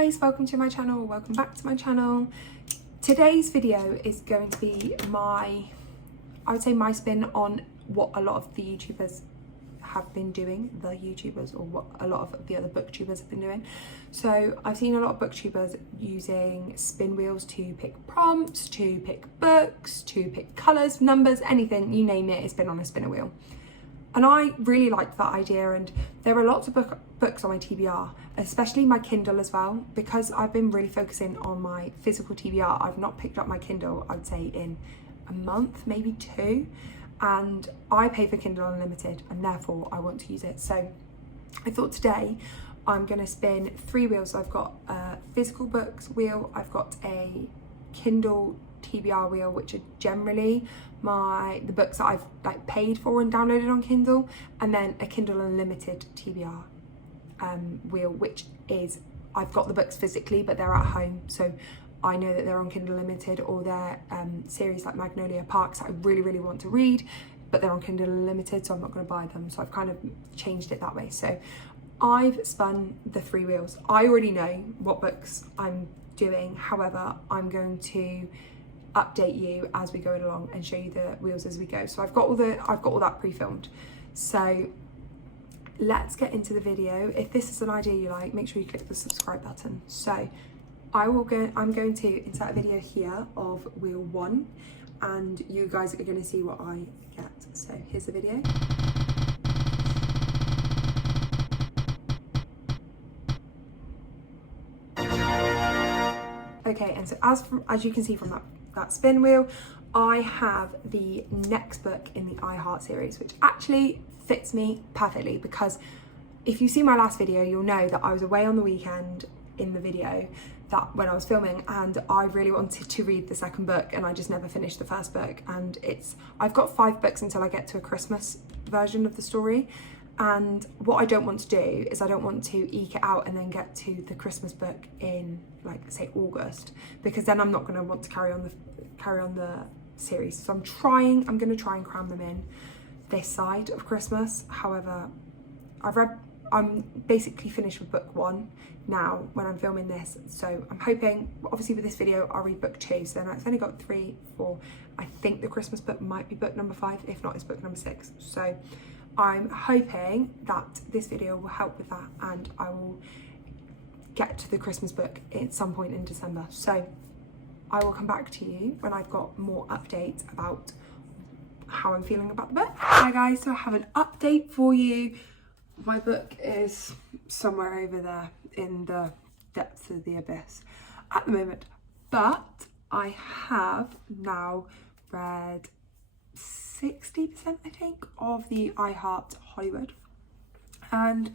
guys, welcome to my channel, welcome back to my channel. Today's video is going to be I would say my spin on what a lot of the YouTubers have been doing, or what a lot of the other booktubers have been doing. So I've seen a lot of booktubers using spin wheels to pick prompts, to pick books, to pick colours, numbers, anything, you name it, it's been on a spinner wheel. And I really liked that idea, and there are lots of books on my TBR, especially my Kindle as well, because I've been really focusing on my physical TBR. I've not picked up my Kindle, I'd say in a month, maybe two, and I pay for Kindle Unlimited and therefore I want to use it. So I thought today I'm going to spin 3 wheels. So I've got a physical books wheel, I've got a Kindle TBR wheel, which are generally the books that I've paid for and downloaded on Kindle, and then a Kindle Unlimited TBR wheel, which is I've got the books physically but they're at home, so I know that they're on Kindle Unlimited, or they're series like Magnolia Parks that I really want to read, but they're on Kindle Unlimited, so I'm not going to buy them. So I've kind of changed it that way. So I've spun the 3 wheels. I already know what books I'm doing, however I'm going to update you as we go along and show you the wheels as we go. So I've got all that pre-filmed. So let's get into the video. If this is an idea you like, make sure you click the subscribe button. So I'm going to insert a video here of wheel 1, and you guys are going to see what I get. So here's the video. Okay, and so as you can see from that spin wheel, I have the next book in the I Heart series, which actually fits me perfectly, because if you see my last video, you'll know that I was away on the weekend in the video that when I was filming, and I really wanted to read the second book and I just never finished the first book. And I've got 5 books until I get to a Christmas version of the story. And what I don't want to do is I don't want to eke it out and then get to the Christmas book in, like, say August, because then I'm not going to want to carry on the series. So I'm going to try and cram them in this side of Christmas. However, I'm basically finished with book 1 now when I'm filming this. So I'm hoping, obviously with this video, I'll read book 2. So then I've only got 3, 4. I think the Christmas book might be book number 5. If not, it's book number 6. So I'm hoping that this video will help with that, and I will get to the Christmas book at some point in December. So I will come back to you when I've got more updates about how I'm feeling about the book. Hi guys, so I have an update for you. My book is somewhere over there in the depths of the abyss at the moment, but I have now read 60%, I think, of the I Heart Hollywood, and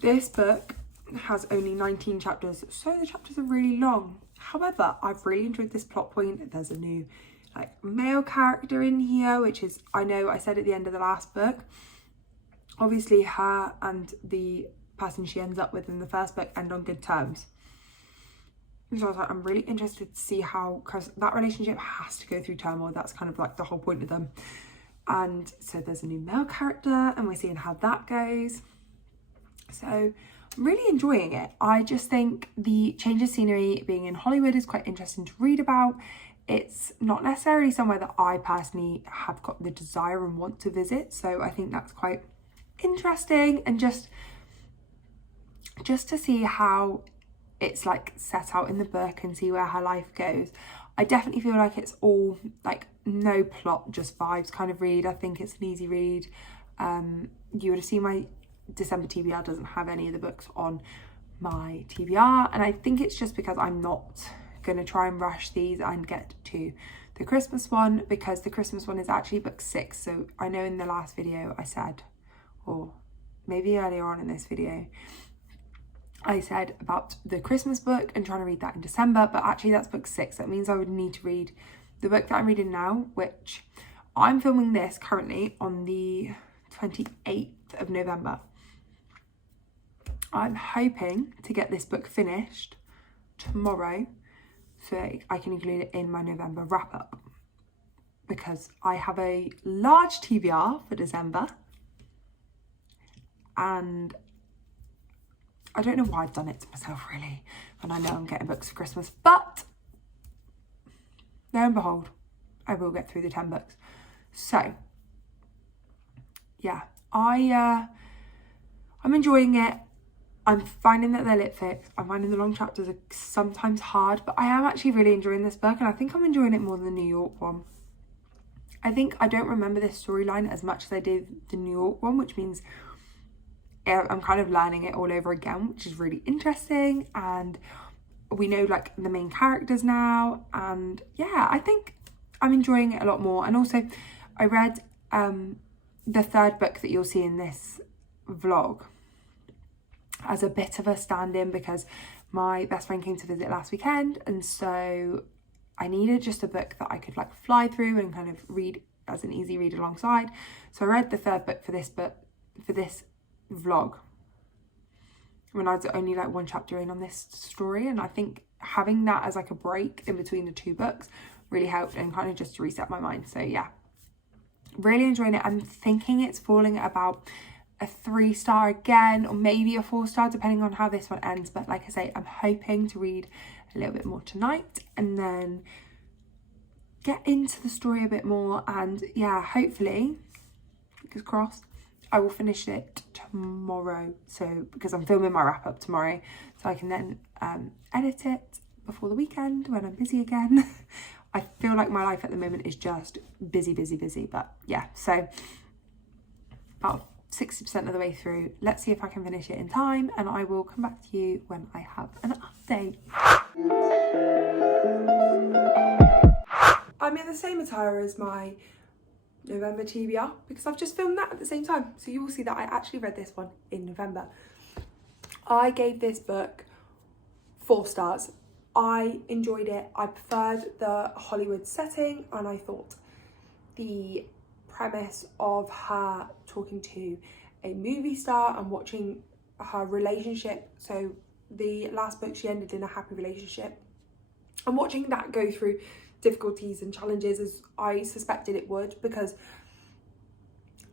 this book has only 19 chapters, so the chapters are really long. However, I've really enjoyed this plot point. There's a new male character in here, which is, I know I said at the end of the last book, obviously her and the person she ends up with in the first book end on good terms. So I was like, I'm really interested to see how, because that relationship has to go through turmoil. That's kind of like the whole point of them. And so there's a new male character and we're seeing how that goes. So I'm really enjoying it. I just think the change of scenery being in Hollywood is quite interesting to read about. It's not necessarily somewhere that I personally have got the desire and want to visit. So I think that's quite interesting, and just to see how it's like set out in the book and see where her life goes. I definitely feel like it's all like no plot, just vibes kind of read. I think it's an easy read. You would have seen my December TBR doesn't have any of the books on my TBR, and I think it's just because I'm not going to try and rush these and get to the Christmas one, because the Christmas one is actually book 6. So I know in the last video I said, or maybe earlier on in this video, I said about the Christmas book and trying to read that in December, but actually that's book 6. That means I would need to read the book that I'm reading now, which I'm filming this currently on the 28th of November. I'm hoping to get this book finished tomorrow so I can include it in my November wrap up, because I have a large TBR for December, and I don't know why I've done it to myself really, and I know I'm getting books for Christmas, but lo and behold, I will get through the 10 books. So yeah, I'm enjoying it. I'm finding that they're lit fics. I'm finding the long chapters are sometimes hard, but I am actually really enjoying this book, and I think I'm enjoying it more than the New York one. I think I don't remember this storyline as much as I did the New York one, which means I'm kind of learning it all over again, which is really interesting. And we know like the main characters now, and yeah, I think I'm enjoying it a lot more. And also I read the third book that you'll see in this vlog as a bit of a stand-in, because my best friend came to visit last weekend, and so I needed just a book that I could like fly through and kind of read as an easy read alongside. So I read the third book for this vlog when I was only like one chapter in on this story, and I think having that as like a break in between the two books really helped and kind of just to reset my mind. So yeah, really enjoying it. I'm thinking it's falling at about a 3-star again, or maybe a 4-star depending on how this one ends, but like I say, I'm hoping to read a little bit more tonight and then get into the story a bit more, and yeah, hopefully, fingers crossed, I will finish it tomorrow. So because I'm filming my wrap up tomorrow, so I can then edit it before the weekend when I'm busy again. I feel like my life at the moment is just busy, but yeah, so about 60% of the way through. Let's see if I can finish it in time, and I will come back to you when I have an update. I'm in the same attire as my November TBR because I've just filmed that at the same time. So you will see that I actually read this one in November. I gave this book 4 stars. I enjoyed it. I preferred the Hollywood setting, and I thought the premise of her talking to a movie star and watching her relationship, so the last book she ended in a happy relationship, and watching that go through difficulties and challenges as I suspected it would, because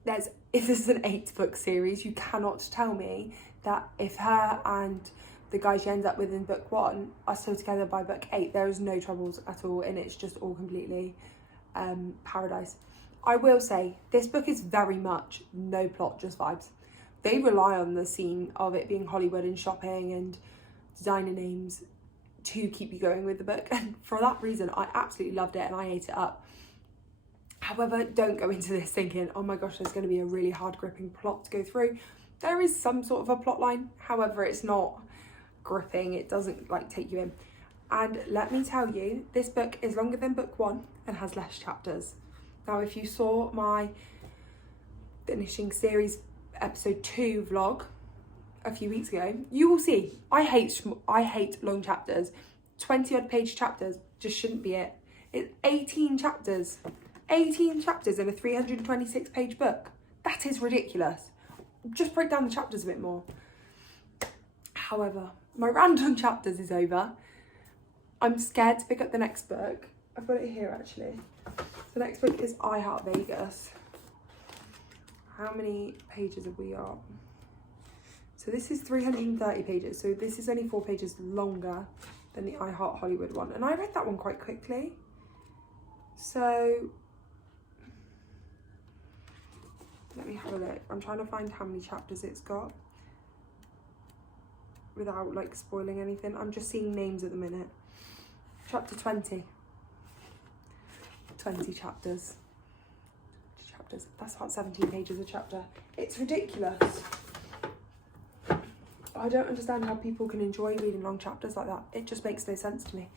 if this is an 8-book series, you cannot tell me that if her and the guy she ends up with in book 1 are still together by book 8, there is no troubles at all, and it's just all completely paradise. I will say, this book is very much no plot, just vibes. They rely on the scene of it being Hollywood and shopping and designer names to keep you going with the book. And for that reason, I absolutely loved it and I ate it up. However, don't go into this thinking, oh my gosh, there's going to be a really hard gripping plot to go through. There is some sort of a plot line. However, it's not gripping. It doesn't like take you in. And let me tell you, this book is longer than book 1 and has less chapters. Now, if you saw my finishing series episode 2 vlog a few weeks ago, you will see I hate long chapters. 20 odd page chapters just shouldn't be it. It's 18 chapters in a 326 page book. That is ridiculous. Just break down the chapters a bit more. However, my random chapters is over. I'm scared to pick up the next book. I've got it here actually. The next book is I Heart Vegas. How many pages are we on? So this is 330 pages. So this is only 4 pages longer than the I Heart Hollywood one. And I read that one quite quickly. So let me have a look. I'm trying to find how many chapters it's got without like spoiling anything. I'm just seeing names at the minute. Chapter 20. 20 chapters. That's about 17 pages a chapter. It's ridiculous. I don't understand how people can enjoy reading long chapters like that. It just makes no sense to me.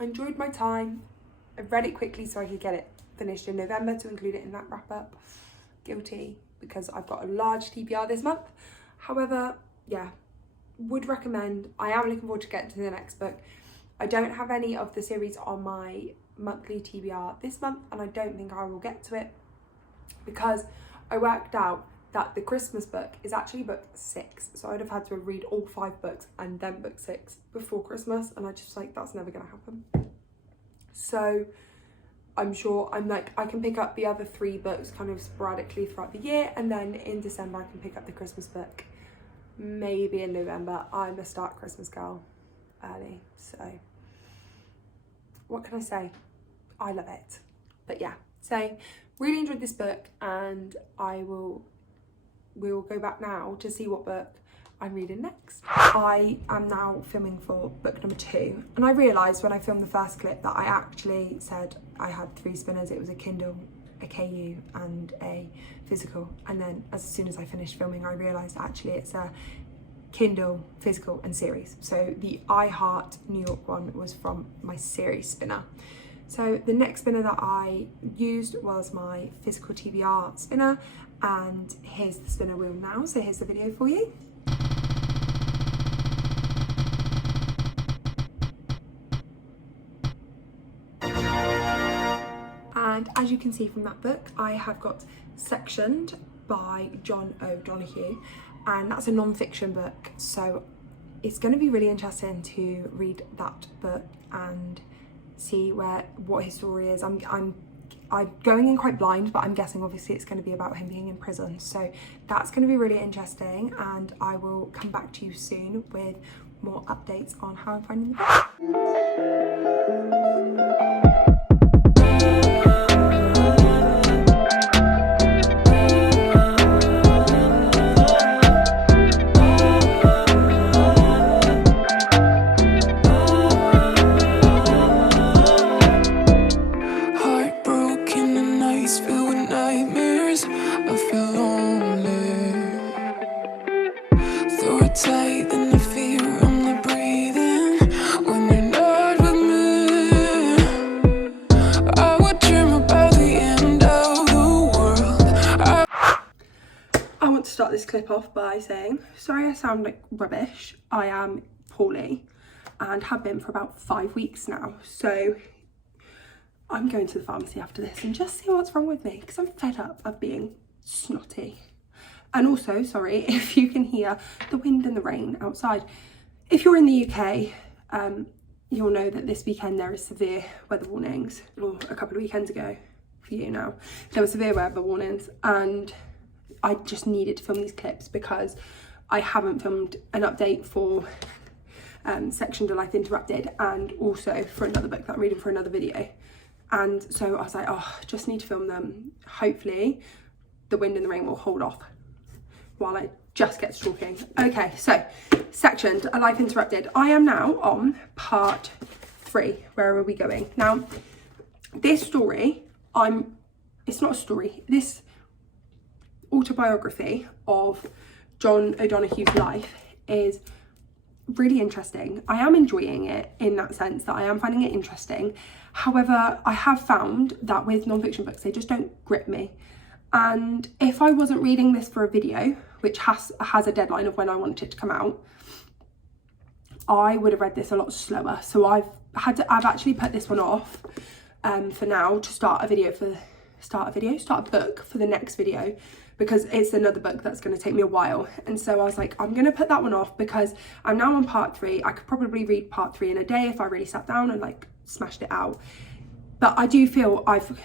I enjoyed my time. I read it quickly so I could get it finished in November to include it in that wrap up. Guilty, because I've got a large TBR this month. However, yeah, would recommend. I am looking forward to getting to the next book. I don't have any of the series on my monthly TBR this month, and I don't think I will get to it because I worked out that the Christmas book is actually book 6, so I'd have had to read all 5 books and then book 6 before Christmas, and I just like, that's never gonna happen. So I'm sure I can pick up the other 3 books kind of sporadically throughout the year, and then in December I can pick up the Christmas book maybe in November. I'm a start Christmas girl early, so what can I say? I love it. But yeah, so really enjoyed this book, and we'll go back now to see what book I'm reading next. I am now filming for book number 2, and I realised when I filmed the first clip that I actually said I had 3 spinners. It was a Kindle, a KU and a physical, and then as soon as I finished filming I realised actually it's a Kindle, physical and series. So the I Heart New York one was from my series spinner. So the next spinner that I used was my physical TBR spinner, and here's the spinner wheel now, so here's the video for you. And as you can see from that book, I have got Sectioned by John O'Donoghue, and that's a non-fiction book, so it's going to be really interesting to read that book and see what his story is. I'm going in quite blind, but I'm guessing obviously it's going to be about him being in prison, so that's going to be really interesting, and I will come back to you soon with more updates on how I'm finding the book. Start this clip off by saying sorry I sound like rubbish. I am poorly and have been for about 5 weeks now, so I'm going to the pharmacy after this and just see what's wrong with me, because I'm fed up of being snotty. And also sorry if you can hear the wind and the rain outside. If you're in the UK, you'll know that this weekend there is severe weather warnings, or a couple of weekends ago for you now, there were severe weather warnings, and I just needed to film these clips because I haven't filmed an update for Sectioned: A Life Interrupted, and also for another book that I'm reading for another video. And so I was like, oh, just need to film them. Hopefully the wind and the rain will hold off while I just get to talking. Okay, so Sectioned: A Life Interrupted. I am now on part 3. Where are we going? Now, this story, it's not a story, this autobiography of John O'Donoghue's life is really interesting. I am enjoying it in that sense that I am finding it interesting. However, I have found that with non-fiction books, they just don't grip me. And if I wasn't reading this for a video, which has a deadline of when I want it to come out, I would have read this a lot slower. So I've actually put this one off for now to start a book for the next video, because it's another book that's going to take me a while. And so I was like, I'm going to put that one off because I'm now on part 3. I could probably read part 3 in a day if I really sat down and like smashed it out. But I do feel I've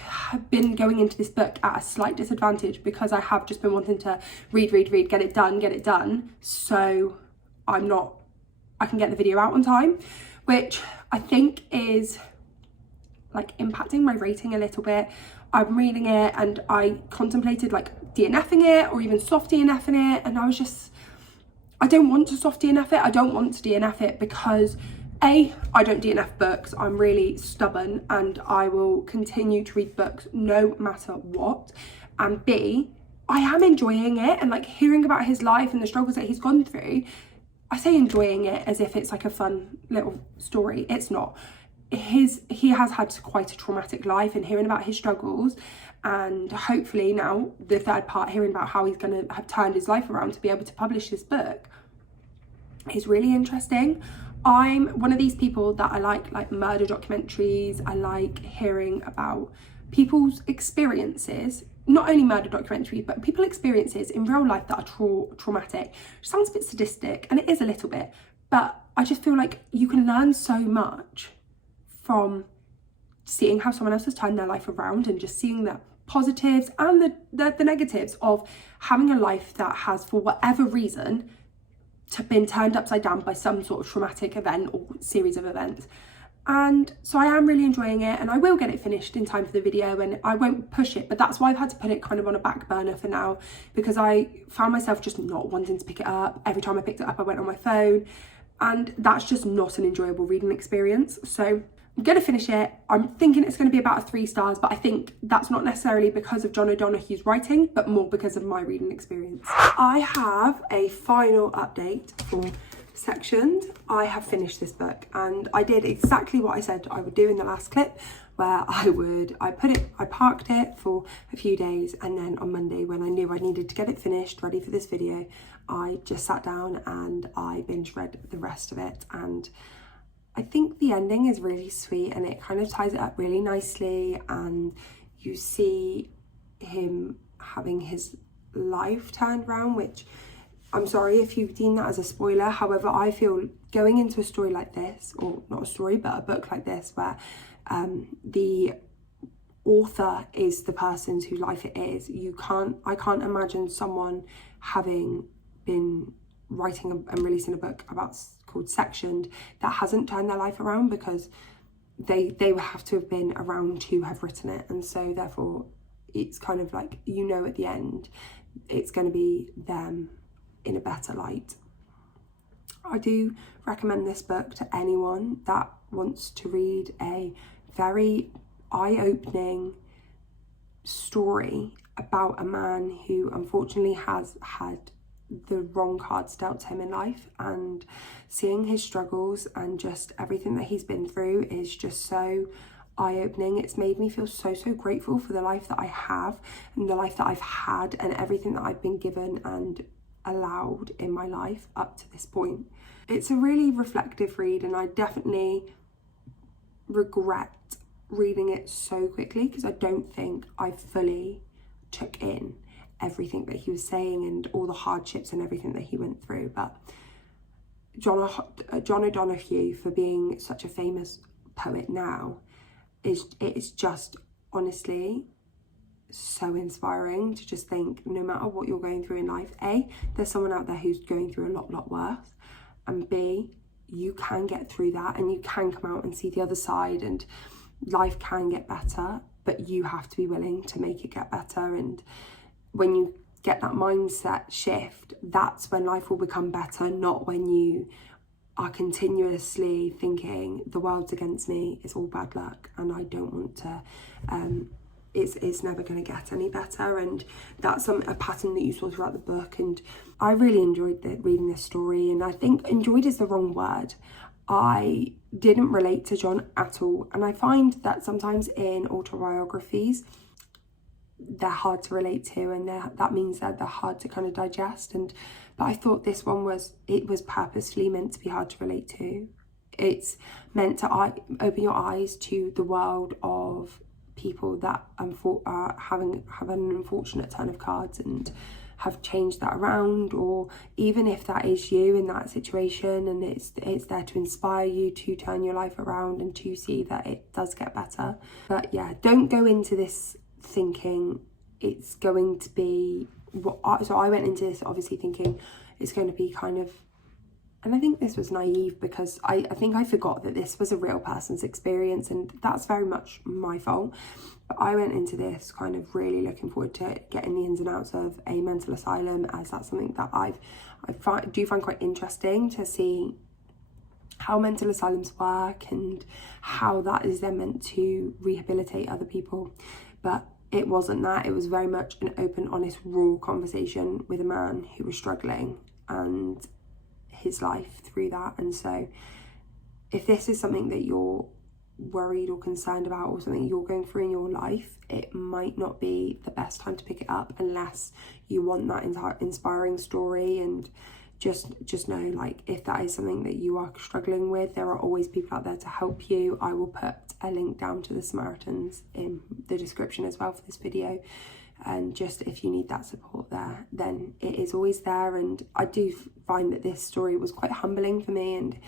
been going into this book at a slight disadvantage because I have just been wanting to read, get it done. So I can get the video out on time, which I think is like impacting my rating a little bit. I'm reading it and I contemplated like DNFing it or even soft DNFing it, and I don't want to soft DNF it. I don't want to DNF it because A, I don't DNF books. I'm really stubborn and I will continue to read books no matter what. And B, I am enjoying it, and like hearing about his life and the struggles that he's gone through. I say enjoying it as if it's like a fun little story. It's not. He has had quite a traumatic life, and hearing about his struggles, and hopefully now the third part, hearing about how he's going to have turned his life around to be able to publish this book, is really interesting. I'm one of these people that I like murder documentaries. I like hearing about people's experiences, not only murder documentaries, but people's experiences in real life that are traumatic. It sounds a bit sadistic, and it is a little bit, but I just feel like you can learn so much from seeing how someone else has turned their life around, and just seeing the positives and the negatives of having a life that has, for whatever reason, been turned upside down by some sort of traumatic event or series of events. And so I am really enjoying it, and I will get it finished in time for the video, and I won't push it, but that's why I've had to put it kind of on a back burner for now, because I found myself just not wanting to pick it up. Every time I picked it up, I went on my phone, and that's just not an enjoyable reading experience. So I'm going to finish it. I'm thinking it's going to be about a 3 stars, but I think that's not necessarily because of John O'Donoghue's writing, but more because of my reading experience. I have a final update for Sectioned. I have finished this book, and I did exactly what I said I would do in the last clip, where I parked it for a few days, and then on Monday, when I knew I needed to get it finished, ready for this video, I just sat down and I binge read the rest of it. And I think the ending is really sweet, and it kind of ties it up really nicely, and you see him having his life turned around, which I'm sorry if you deem that as a spoiler. However, I feel going into a story like this, or not a story, but a book like this, where the author is the person whose life it is, I can't imagine someone having been writing and releasing a book called Sectioned that hasn't turned their life around, because they would have to have been around to have written it. And so therefore it's kind of like, you know, at the end it's going to be them in a better light. I do recommend this book to anyone that wants to read a very eye-opening story about a man who unfortunately has had the wrong cards dealt to him in life, and seeing his struggles and just everything that he's been through is just so eye-opening. It's made me feel so grateful for the life that I have, and the life that I've had, and everything that I've been given and allowed in my life up to this point. It's a really reflective read, and I definitely regret reading it so quickly, because I don't think I fully took in everything that he was saying and all the hardships and everything that he went through. But John O'Donoghue, for being such a famous poet now, it's just honestly so inspiring to just think, no matter what you're going through in life, A, there's someone out there who's going through a lot worse, and B, you can get through that, and you can come out and see the other side, and life can get better, but you have to be willing to make it get better. And when you get that mindset shift, that's when life will become better, not when you are continuously thinking the world's against me, it's all bad luck, and I don't want to, it's never going to get any better. And that's a pattern that you saw throughout the book, and I really enjoyed reading this story. And I think enjoyed is the wrong word. I didn't relate to John at all, and I find that sometimes in autobiographies they're hard to relate to, and that means that they're hard to kind of digest. But I thought this one was purposefully meant to be hard to relate to. It's meant to open your eyes to the world of people that have an unfortunate turn of cards and have changed that around, or even if that is you in that situation, and it's there to inspire you to turn your life around and to see that it does get better. But yeah, don't go into this thinking it's going to be so I went into this obviously thinking it's going to be kind of, and I think this was naive, because I think I forgot that this was a real person's experience, and that's very much my fault. But I went into this kind of really looking forward to getting the ins and outs of a mental asylum, as that's something that I do find quite interesting, to see how mental asylums work and how that is then meant to rehabilitate other people. But it wasn't that. It was very much an open, honest, raw conversation with a man who was struggling and his life through that. And so if this is something that you're worried or concerned about, or something you're going through in your life, it might not be the best time to pick it up, unless you want that inspiring story. And just know, like, if that is something that you are struggling with, there are always people out there to help you. I will put a link down to the Samaritans in the description as well for this video, and just if you need that support there, then it is always there. And I do find that this story was quite humbling for me, and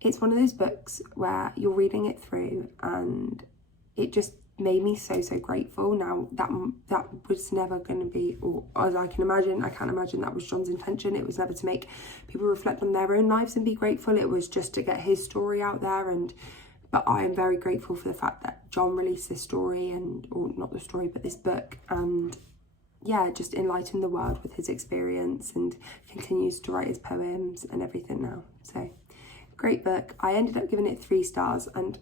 it's one of those books where you're reading it through and it just made me so grateful. Now that was never going to be, or as I can't imagine that was John's intention. It was never to make people reflect on their own lives and be grateful. It was just to get his story out there. But I am very grateful for the fact that John released this story, or not the story, but this book, and yeah, just enlightened the world with his experience, and continues to write his poems and everything now. So great book. I ended up giving it 3 stars, and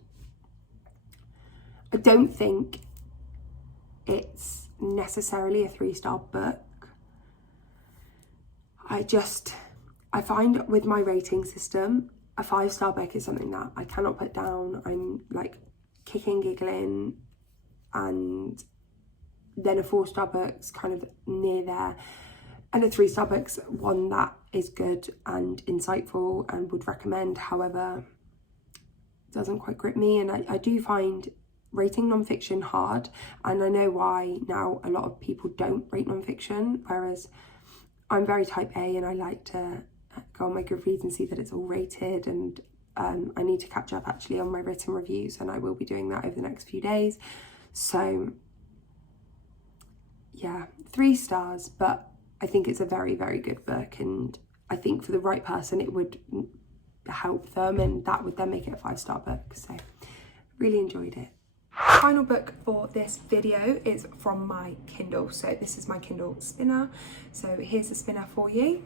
I don't think it's necessarily a 3-star book. I find with my rating system, a 5-star book is something that I cannot put down. I'm like kicking, giggling, and then a 4-star book's kind of near there, and a 3-star book's one that is good and insightful and would recommend. However, doesn't quite grip me, and I do find rating non-fiction hard, and I know why now a lot of people don't rate non-fiction, whereas I'm very type A and I like to go on my Goodreads and see that it's all rated, and I need to catch up actually on my written reviews, and I will be doing that over the next few days. So yeah, 3 stars, but I think it's a very good book, and I think for the right person it would help them, and that would then make it a 5-star book. So really enjoyed it. Final book for this video is from my Kindle. So this is my Kindle spinner. So here's the spinner for you.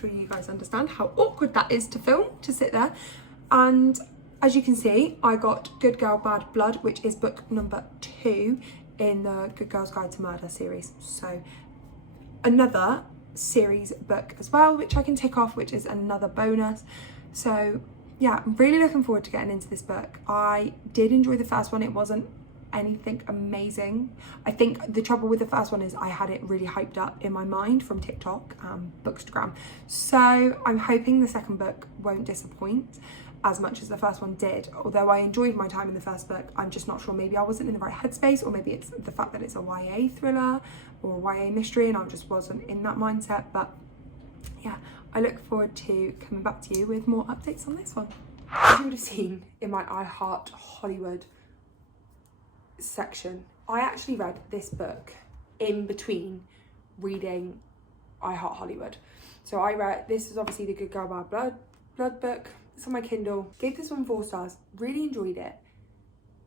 So you guys understand how awkward that is to film, to sit there. And as you can see, I got Good Girl Bad Blood, which is book number 2 in the Good Girl's Guide to Murder series. So another series book as well, which I can tick off, which is another bonus. So yeah, I'm really looking forward to getting into this book. I did enjoy the first one. It wasn't anything amazing. I think the trouble with the first one is I had it really hyped up in my mind from TikTok and Bookstagram. So I'm hoping the second book won't disappoint as much as the first one did. Although I enjoyed my time in the first book, I'm just not sure. Maybe I wasn't in the right headspace, or maybe it's the fact that it's a YA thriller or a YA mystery and I just wasn't in that mindset. But yeah, I look forward to coming back to you with more updates on this one. As you would have seen in my I Heart Hollywood section, I actually read this book in between reading I Heart Hollywood. So I read, this is obviously the Good Girl Bad Blood book. It's on my Kindle. Gave this one 4 stars. Really enjoyed it.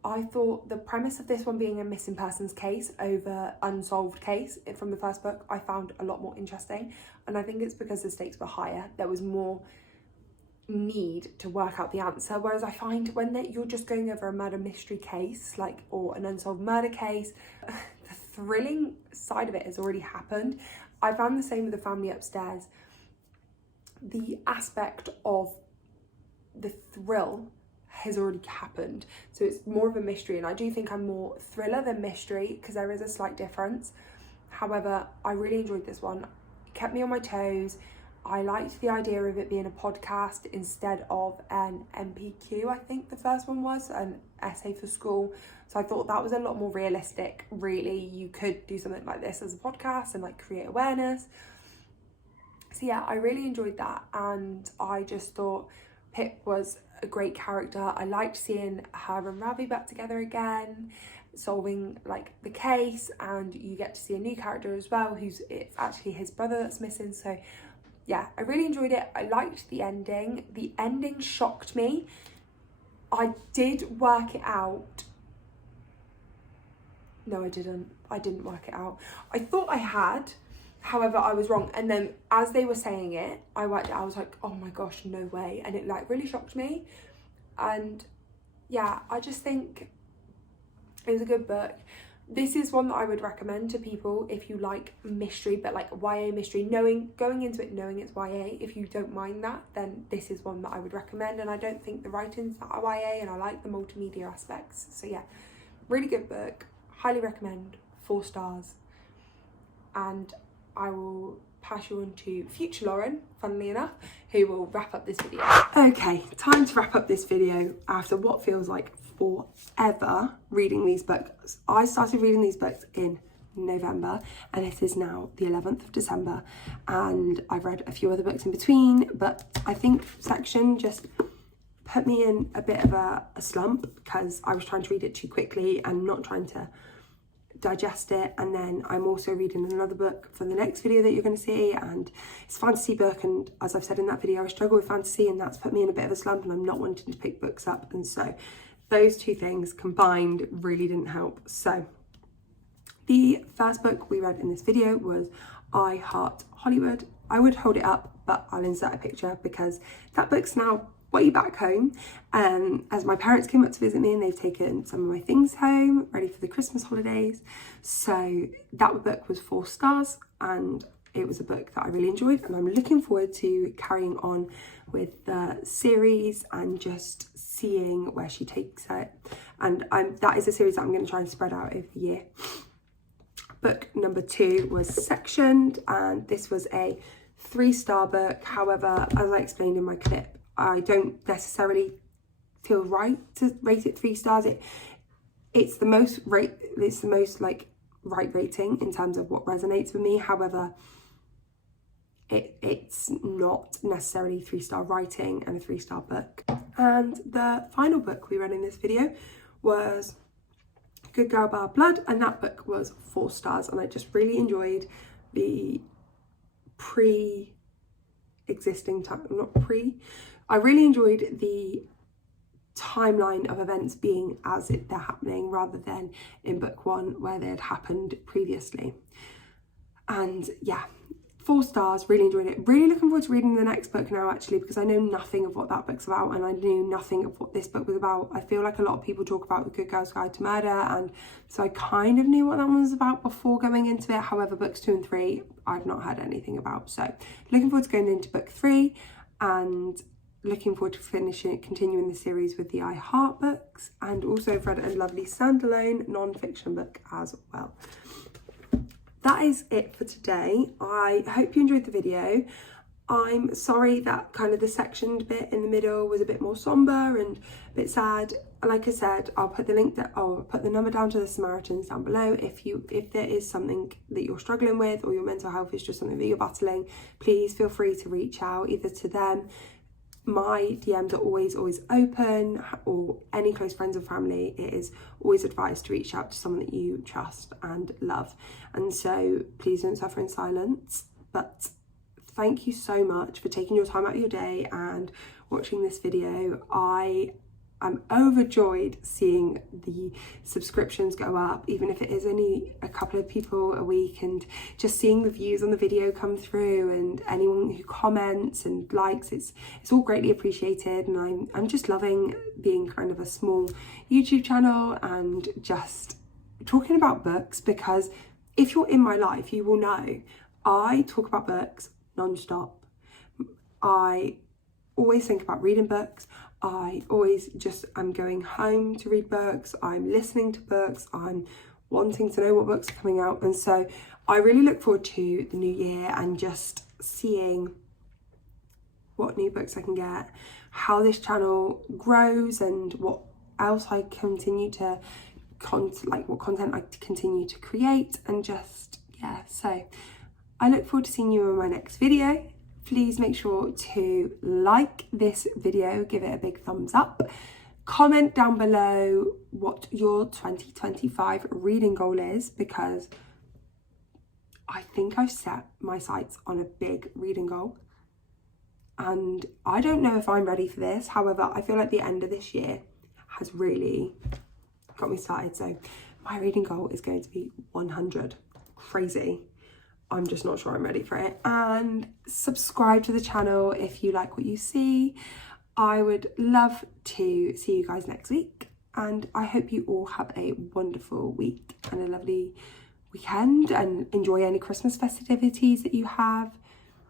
I thought the premise of this one being a missing persons case over unsolved case from the first book, I found a lot more interesting. And I think it's because the stakes were higher. There was more need to work out the answer. Whereas I find when you're just going over a murder mystery case, or an unsolved murder case, the thrilling side of it has already happened. I found the same with The Family Upstairs. The aspect of the thrill has already happened, so it's more of a mystery, and I do think I'm more thriller than mystery because there is a slight difference. However, I really enjoyed this one. It kept me on my toes. I liked the idea of it being a podcast instead of an MPQ. I think the first one was an essay for school, so I thought that was a lot more realistic. Really, you could do something like this as a podcast and create awareness. So yeah, I really enjoyed that, and I just thought Pip was a great character. I liked seeing her and Ravi back together again, solving the case, and you get to see a new character as well, it's actually his brother that's missing. So yeah, I really enjoyed it. I liked the ending. The ending shocked me. I did work it out. No, I didn't. I didn't work it out. I thought I had. However, I was wrong. And then as they were saying it, I worked it out. I was like, oh my gosh, no way. And it really shocked me. And yeah, I just think it was a good book. This is one that I would recommend to people if you like mystery, but YA mystery, going into it knowing it's YA. If you don't mind that, then this is one that I would recommend. And I don't think the writing's that YA, and I like the multimedia aspects. So yeah, really good book. Highly recommend. 4 stars. And I will pass you on to future Lauren, funnily enough, who will wrap up this video. Okay, time to wrap up this video after what feels like forever reading these books. I started reading these books in November, and it is now the 11th of December, and I've read a few other books in between, but I think section just put me in a bit of a slump because I was trying to read it too quickly and not trying to digest it. And then I'm also reading another book for the next video that you're going to see, and it's a fantasy book, and as I've said in that video, I struggle with fantasy, and that's put me in a bit of a slump, and I'm not wanting to pick books up, and so those two things combined really didn't help. So the first book we read in this video was I Heart Hollywood. I would hold it up, but I'll insert a picture because that book's now way back home, as my parents came up to visit me and they've taken some of my things home ready for the Christmas holidays. So that book was 4 stars, and it was a book that I really enjoyed, and I'm looking forward to carrying on with the series and just seeing where she takes it. And that is a series that I'm going to try and spread out over the year. Book number 2 was Sectioned, and this was a 3-star book. However, as I explained in my clip, I don't necessarily feel right to rate it 3 stars. It's the most right rating in terms of what resonates with me. However, it's not necessarily 3-star writing and a 3-star book. And the final book we read in this video was Good Girl Bad Blood, and that book was 4 stars, and I just really enjoyed the I really enjoyed the timeline of events being as they're happening, rather than in book 1 where they had happened previously. And yeah, 4 stars, really enjoyed it. Really looking forward to reading the next book now, actually, because I know nothing of what that book's about, and I knew nothing of what this book was about. I feel like a lot of people talk about The Good Girl's Guide to Murder, and so I kind of knew what that one was about before going into it. However, books 2 and 3 I've not heard anything about. So looking forward to going into book 3, and looking forward to continuing the series with the I Heart books, and also I've read a lovely standalone non-fiction book as well. That is it for today. I hope you enjoyed the video. I'm sorry that kind of the sectioned bit in the middle was a bit more somber and a bit sad. Like I said, I'll put the number down to the Samaritans down below. If there is something that you're struggling with, or your mental health is just something that you're battling, please feel free to reach out either to them. My DMs are always open, or any close friends and family. It is always advised to reach out to someone that you trust and love, and so please don't suffer in silence. But thank you so much for taking your time out of your day and watching this video. I'm overjoyed seeing the subscriptions go up, even if it is only a couple of people a week, and just seeing the views on the video come through, and anyone who comments and likes, it's all greatly appreciated. And I'm just loving being kind of a small YouTube channel and just talking about books, because if you're in my life, you will know I talk about books non-stop. I always think about reading books. I always I'm going home to read books, I'm listening to books, I'm wanting to know what books are coming out, and so I really look forward to the new year and just seeing what new books I can get, how this channel grows, and what else I continue to what content I continue to create, and just so I look forward to seeing you in my next video. Please make sure to like this video, give it a big thumbs up, comment down below what your 2025 reading goal is, because I think I've set my sights on a big reading goal, and I don't know if I'm ready for this. However, I feel like the end of this year has really got me started, so my reading goal is going to be 100. Crazy. I'm just not sure I'm ready for it. And subscribe to the channel if you like what you see. I would love to see you guys next week, and I hope you all have a wonderful week and a lovely weekend, and enjoy any Christmas festivities that you have.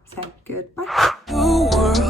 So goodbye.